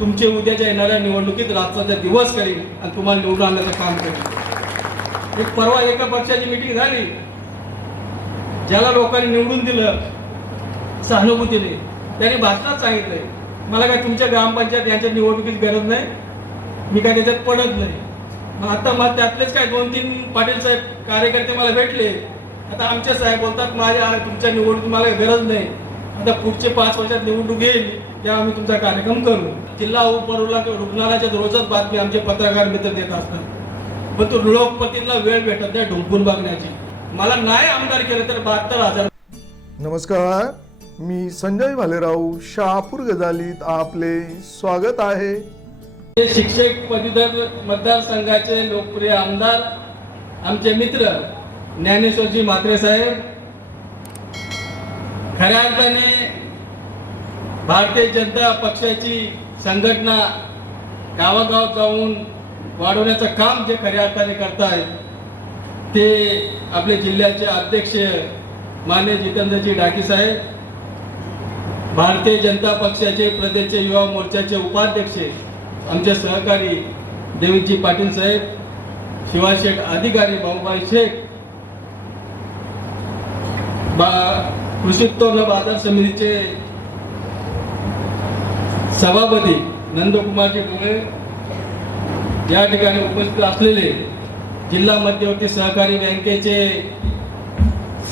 तुमचे उद्याच्या येणाऱ्या निवडणुकीत रात्राचा दिवस करीन आणि तुम्हाला निवडून आणण्याचं काम करीन. एक परवा एका पक्षाची मिटिंग झाली. ज्याला लोकांनी निवडून दिलं सहानुभूतीने. त्याने भाषणात सांगितलंय मला काय तुमच्या ग्रामपंचायत यांच्या निवडणुकीत गरज नाही? मी काय त्याच्यात पडत नाही. मग आता मग त्यातलेच काय दोन तीन पाटील साहेब कार्यकर्ते मला भेटले. आता आमचे साहेब बोलतात माझ्या तुमच्या निवडणूक मला गरज नाही. आता पुढचे पाच वर्षात निवडणूक येईल. तेव्हा आम्ही तुमचा कार्यक्रम करू. जिल्हा उपरुग्णा रुग्णालयाच्या रोजच बातमी आमचे पत्रकार मित्र देत असतात. पण तो लोकपतीला वेळ भेटत नाही ढुंकून बघण्याची. मला नाही आमदार केलं तर बहात्तर हजार नमस्कार. मी संजय भालेराव शहापूर गजालीत आपले स्वागत आहे. शिक्षक पदवीधर मतदारसंघाचे लोकप्रिय आमदार आमचे मित्र ज्ञानेश्वरजी म्हात्रे साहेब. खऱ्या अर्थाने भारतीय जनता पक्षाची संघटना गावागावात जाऊन वाढवण्याचं काम जे खऱ्या अर्थाने करतायत ते आपले जिल्ह्याचे अध्यक्ष मान्य जितेंद्रजी डाकी साहेब भारतीय जनता पक्षाचे प्रदेशचे युवा मोर्चाचे उपाध्यक्ष आमचे सहकारी देवीजी पाटील साहेब शिवाशेठ अधिकारी भाऊबाई शेख बा कृषी उत्पन्न बाजार समितीचे सभापती नंदकुमारजी पुणे या ठिकाणी उपस्थित असलेले जिल्हा मध्यवर्ती सहकारी बँकेचे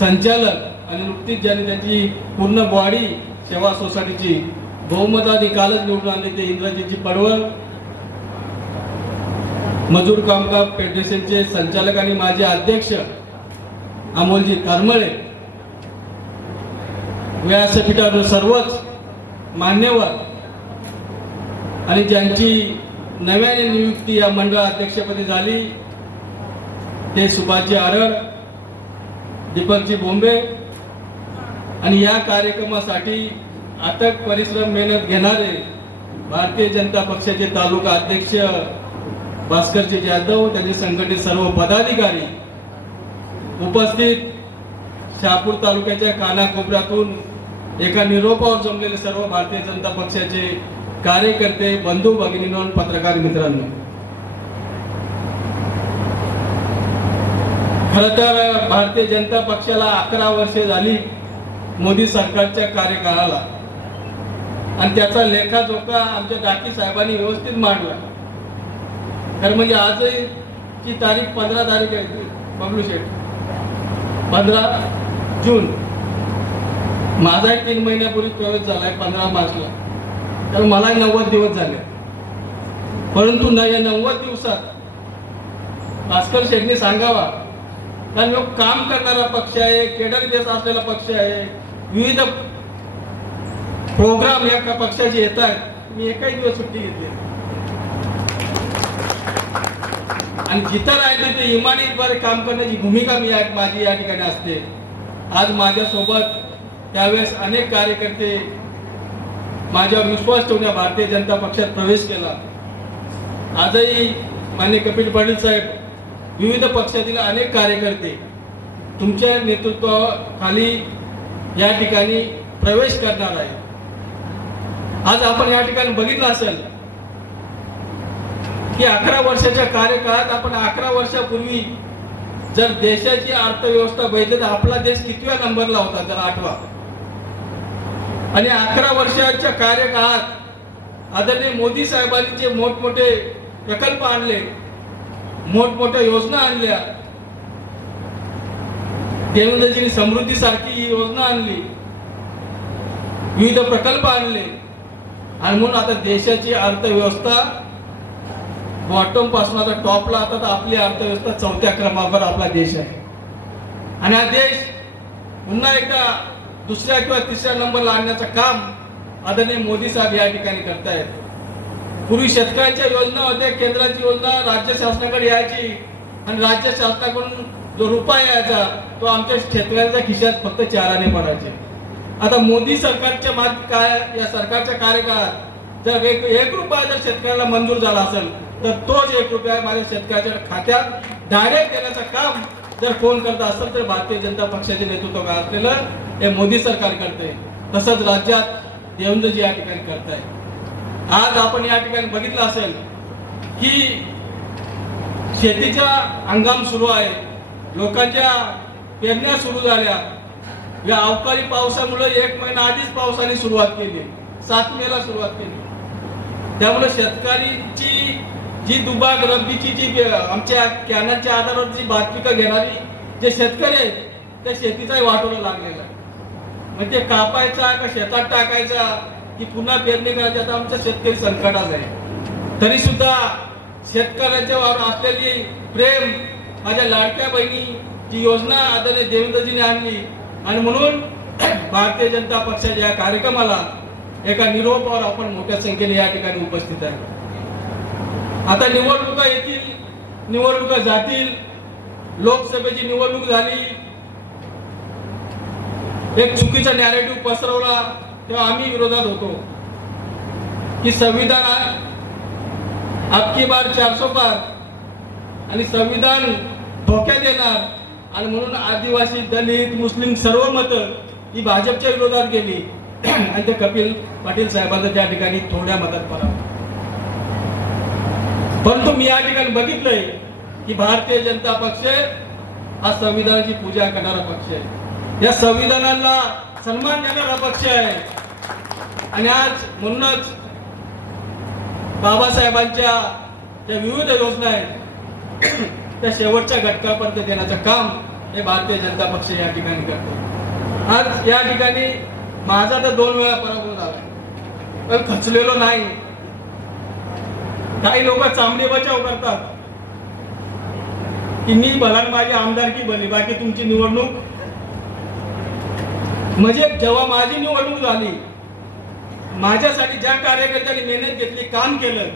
संचालक आणि नुकतीच ज्यांनी त्यांची पूर्ण बॉडी सेवा सोसायटीची बहुमताने कालच निवडून आणले ते इंद्रजीची पडवळ. मजूर कामगार फेडरेशनचे संचालक आणि माझे अध्यक्ष अमोलजी करमळे. व्यासपीठावर सर्वच मान्यवर आणि ज्यांची नव्याने नियुक्ती या मंडळ अध्यक्षपदी झाली ते सुभाषजी आरड दीपकजी बोंबे आणि या कार्यक्रमासाठी अथक परिश्रम मेहनत घेणारे भारतीय जनता पक्षाचे तालुका अध्यक्ष भास्करजी जाधव त्यांचे संघटित सर्व पदाधिकारी उपस्थित शहापूर तालुक्याच्या कानाकोपऱ्यातून एका निरोपावर जमलेले सर्व भारतीय जनता पक्षाचे कार्यकर्ते बंधू भगिनींनो आणि पत्रकार मित्रांनो. खर तर भारतीय जनता पक्षाला अकरा वर्षे झाली मोदी सरकारच्या कार्यकाळाला. आणि त्याचा लेखाजोखा आमच्या डाकी साहेबांनी व्यवस्थित मांडला. तर म्हणजे आजही ची तारीख पंधरा तारीख आहे बबलू शेठ. पंधरा जून. माझाही तीन महिन्यापूर्वी प्रवेश झालाय पंधरा मार्चला. तर मला नव्वद दिवस झाले. परंतु ना या नव्वद दिवसात भास्कर शेठने सांगावा कारण ह्यो काम करणारा पक्ष आहे केडर देश असलेला पक्ष आहे विविध प्रोग्राम या पक्षाचे येत आहेत मी एकाही दिवस सुट्टी घेतली आणि जिथं राहिले ते इमानीद्वारे काम करण्याची भूमिका मी माझी या ठिकाणी असते. आज माझ्यासोबत त्यावेळेस अनेक कार्यकर्ते माझ्यावर विश्वास ठेवून या भारतीय जनता पक्षात प्रवेश केला. आजही मान्य कपिल पाटील साहेब विविध पक्षातील अनेक कार्यकर्ते तुमच्या नेतृत्वाखाली या ठिकाणी प्रवेश करणार आहे आज आपण या ठिकाणी बघितलं असेल की अकरा वर्षाच्या कार्यकाळात आपण अकरा वर्षापूर्वी जर देशाची अर्थव्यवस्था बघितली तर आपला देश कितव्या नंबरला होता? जर आठवा. आणि अकरा वर्षाच्या कार्यकाळात आदरणीय मोदी साहेबांनी जे मोठमोठे प्रकल्प आणले मोठमोठ्या योजना आणल्या देवेंद्रजींनी समृद्धी सारखी ही योजना आणली विविध प्रकल्प आणले. आणि म्हणून आता देशाची अर्थव्यवस्था बॉटमपासून आता टॉपला आता तर आपली अर्थव्यवस्था चौथ्या क्रमांकावर आपला देश आहे. आणि हा देश पुन्हा एकदा दुसऱ्या किंवा तिसऱ्या नंबरला आणण्याचं काम आदरणीय मोदी साहेब या ठिकाणी करतायत. पूर्वी शेतकऱ्यांच्या योजना होत्या केंद्राची योजना राज्य शासनाकडे यायची आणि राज्य शासनाकडून जो रुपया यायचा तो आमच्या शेतकऱ्यांच्या खिशात फक्त चाराने पडायचे. आता मोदी सरकारच्या माग काय या सरकारच्या कार्यकाळात जर एक एक रुपया जर शेतकऱ्याला मंजूर झाला असेल तर तोच एक रुपया माझ्या शेतकऱ्याच्या खात्यात डायरेक्ट देण्याचं काम जर फोन करत असेल तर भारतीय जनता पक्षाचे नेतृत्व असलेलं हे मोदी सरकार करते तसंच राज्यात देवेंद्रजी या ठिकाणी करताय. आज आपण या ठिकाणी बघितलं असेल की शेतीचा हंगाम सुरू आहे लोकांच्या पेरण्या सुरू झाल्या. या अवकाळी पावसामुळे एक महिना आधीच पावसाने सुरुवात केली. सात मेला सुरुवात केली. त्यामुळे शेतकऱ्यांची जी दुबाग रब्बीची जी आमच्या कॅनलच्या आधारावर जी भात पिकं घेणारी जे शेतकरी आहेत त्या शेतीचाही वाटोला लागलेला म्हणजे कापायचा का शेतात टाकायचा की पुन्हा पेरणी करायची आता आमचा शेतकरी संकटात आहे. तरी सुद्धा शेतकऱ्याच्या वर असलेली प्रेम माझ्या लाडक्या बहिणी जी योजना आदरणीय देवेंद्रजीने आणली आणि म्हणून भारतीय जनता पक्षाच्या या कार्यक्रमाला एका निरोपावर आपण मोठ्या संख्येने या ठिकाणी उपस्थित आहे. आता निवडणुका येतील निवडणुका जातील लोकसभेची निवडणूक झाली. एक चुकीचा नॅरेटिव्ह पसरवला तेव्हा आम्ही विरोधात होतो. की संविधान आपकी बार चारसो पार आणि संविधान धोक्यात येणार. आणि म्हणून आदिवासी दलित मुस्लिम सर्व मतं ही भाजपच्या विरोधात गेली. आणि ते कपिल पाटील साहेबांना त्या ठिकाणी थोड्या मतात पडा परंतु मी या ठिकाणी बघितलंय की भारतीय जनता पक्ष हा संविधानाची पूजा करणारा पक्ष आहे. या संविधानाला सन्मान देणारा पक्ष आहे. आणि आज म्हणूनच बाबासाहेबांच्या ज्या विविध योजना आहेत त्या शेवटच्या घटकापर्यंत देण्याचं काम हे भारतीय जनता पक्ष या ठिकाणी करतो. आज या ठिकाणी माझा तर दोन वेळा पराभव झाला पण खचलेलो नाही. काही लोक चांबडे बचाव करतात. की मी भला माझी आमदारकी भली बाकी तुमची निवडणूक. म्हणजे जेव्हा माझी निवडणूक झाली माझ्यासाठी ज्या कार्यकर्त्यांनी मेहनत घेतली काम केलं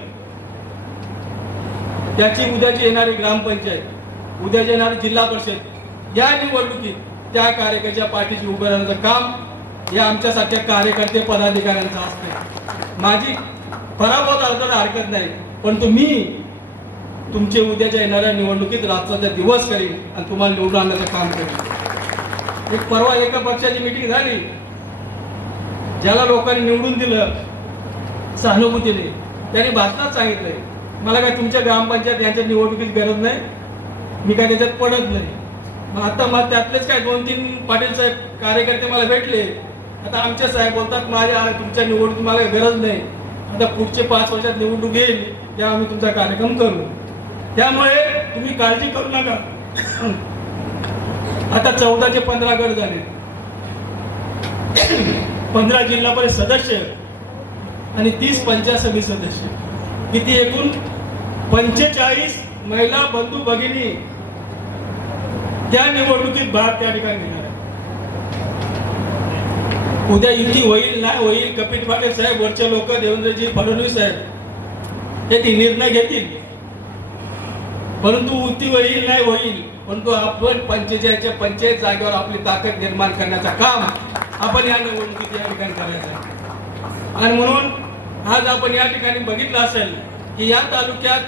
त्याची उद्याची येणारी ग्रामपंचायत उद्याची येणारी जिल्हा परिषद या निवडणुकीत त्या कार्यकर्त्या पाठीशी उभं राहण्याचं काम हे आमच्यासारख्या कार्यकर्ते पदाधिकाऱ्यांचं असते. माझी पराभव झाला तर हरकत नाही. परंतु मी तुमचे उद्याच्या येणाऱ्या निवडणुकीत रात्रचा दिवस करीन आणि तुम्हाला निवडून आणण्याचं काम करीन. एक परवा एका पक्षाची मिटिंग झाली. ज्याला लोकांनी निवडून दिलं सहानुभूतीने. त्यांनी भाषणात सांगितलंय मला काय तुमच्या ग्रामपंचायत यांच्या निवडणुकीत गरज नाही? मी काय त्याच्यात पडत नाही. मग आता मग त्यातलेच काय दोन तीन पाटील साहेब कार्यकर्ते मला भेटले. आता आमचे साहेब बोलतात माझ्या तुमच्या निवडणूक मला गरज नाही. आता पुढचे पाच वर्षात निवडणूक येईल तेव्हा आम्ही तुमचा कार्यक्रम करू. त्यामुळे तुम्ही काळजी करू नका. आता चौदाचे पंधरा गट झाले. पंधरा जिल्हा परिषद सदस्य आणि तीस पंचायत समिती सदस्य. किती एकूण? पंचेचाळीस महिला बंधू भगिनी. त्या निवडणुकीत भाग त्या ठिकाणी घेणार. उद्या युती होईल नाही होईल कपिल पाटील साहेब वरचे लोक देवेंद्रजी फडणवीस साहेब हे ती निर्णय घेतील. परंतु युती होईल नाही होईल परंतु आपण पंचेचाळीसच्या पंचायत जागेवर आपली ताकद निर्माण करण्याचं काम आपण या निवडणुकीत या ठिकाणी करायचं आहे. आणि म्हणून आज आपण या ठिकाणी बघितलं असेल की या तालुक्यात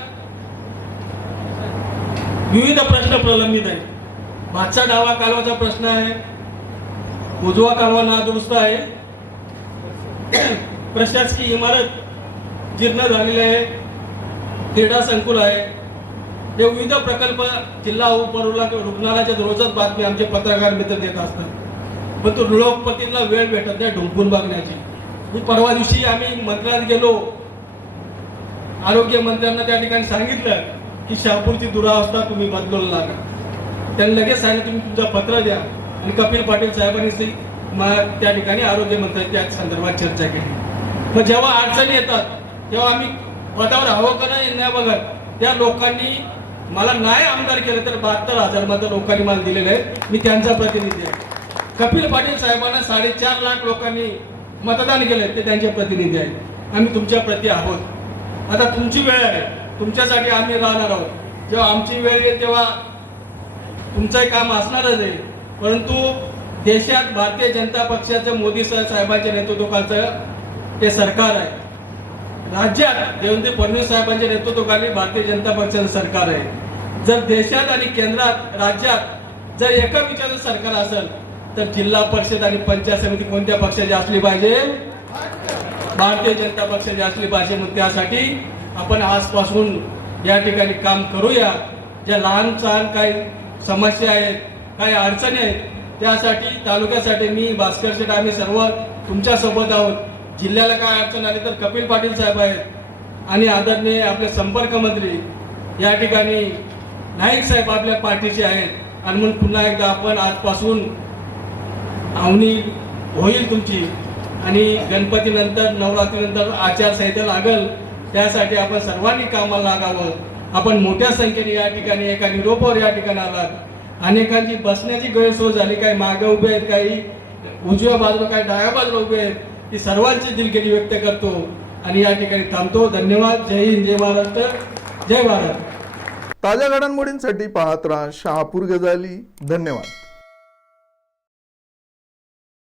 विविध प्रश्न प्रलंबित आहेत. भातचा डावा कालवाचा प्रश्न आहे उजवा कालवा नादुरुस्त आहे. प्रशासकीय इमारत जीर्ण झालेली आहे. क्रीडा संकुल आहे. हे विविध प्रकल्प जिल्हा उपरुला रुग्णालयाच्या रोजच बातमी आमचे पत्रकार मित्र देत असतात. पण तो लोकपतीला वेळ भेटत नाही ढुंकून बघण्याची. मी परवा दिवशी आम्ही मंत्र्यात गेलो. आरोग्य मंत्र्यांना त्या ठिकाणी सांगितलं की शहापूरची दुरावस्था तुम्ही बदलून लागा त्यांनी लगेच सांगितलं तुम्ही तुमचं पत्र द्या. आणि कपिल पाटील साहेबांनी ती मा- त्या ठिकाणी आरोग्य मंत्री त्या संदर्भात चर्चा केली. मग जेव्हा अडचणी येतात तेव्हा आम्ही पदावर हवं का नाही नाही बघत. त्या लोकांनी मला नाही आमदार केलं तर बहात्तर हजार माझ्या लोकांनी मला दिलेले आहेत. मी त्यांचा प्रतिनिधी आहे. कपिल पाटील साहेबांना साडेचार लाख लोकांनी मतदान केलं ते त्यांचे प्रतिनिधी आहेत. आम्ही तुमच्या प्रती आहोत. आता तुमची वेळ आहे. तुमच्यासाठी आम्ही राहणार आहोत. जेव्हा आमची वेळ येईल तेव्हा तुमचंही काम असणारच आहे. परंतु देशात भारतीय जनता पक्षाचं मोदी सर साहेबांच्या नेतृत्वाचं ते सरकार आहे. राज्यात देवेंद्र फडणवीस साहेबांच्या नेतृत्वाखाली भारतीय जनता पक्षाचं सरकार आहे. जर देशात आणि केंद्रात राज्यात जर एका विचाराचं सरकार असेल तर जिल्हा परिषद आणि पंचायत समिती कोणत्या पक्षाची असली पाहिजे? भारतीय जनता पक्षाची असली पाहिजे. मग त्यासाठी आपण आजपासून या ठिकाणी काम करूया. ज्या लहान सहान काही समस्या आहेत काही अडचणी आहेत त्यासाठी तालुक्यासाठी मी भास्कर शेठ आम्ही सर्व तुमच्यासोबत आहोत. जिल्ह्याला काय अडचण आली तर कपिल पाटील साहेब आहेत. आणि आदरणीय आपले संपर्क मंत्री या ठिकाणी नाईक साहेब आपल्या पार्टीचे आहेत. आणि म्हणून पुन्हा एकदा आपण आजपासून आवनी होईल तुमची. आणि गणपतीनंतर नवरात्रीनंतर आचारसंहिता लागल त्यासाठी आपण सर्वांनी कामाला लागावं. आपण मोठ्या संख्येने या ठिकाणी एका निरोपावर या ठिकाणी आलात. अनेकांची बसण्याची गैरसोय झाली काही मागे उभे आहेत काही उजव्या बाजूला काही डाव्या बाजूला उभे आहेत. ती सर्वांची दिलगिरी व्यक्त करतो आणि या ठिकाणी थांबतो. धन्यवाद. जय हिंद जय महाराष्ट्र जय भारत. ताज्या घडामोडींसाठी पाहत राहा शहापूर गजाली. धन्यवाद.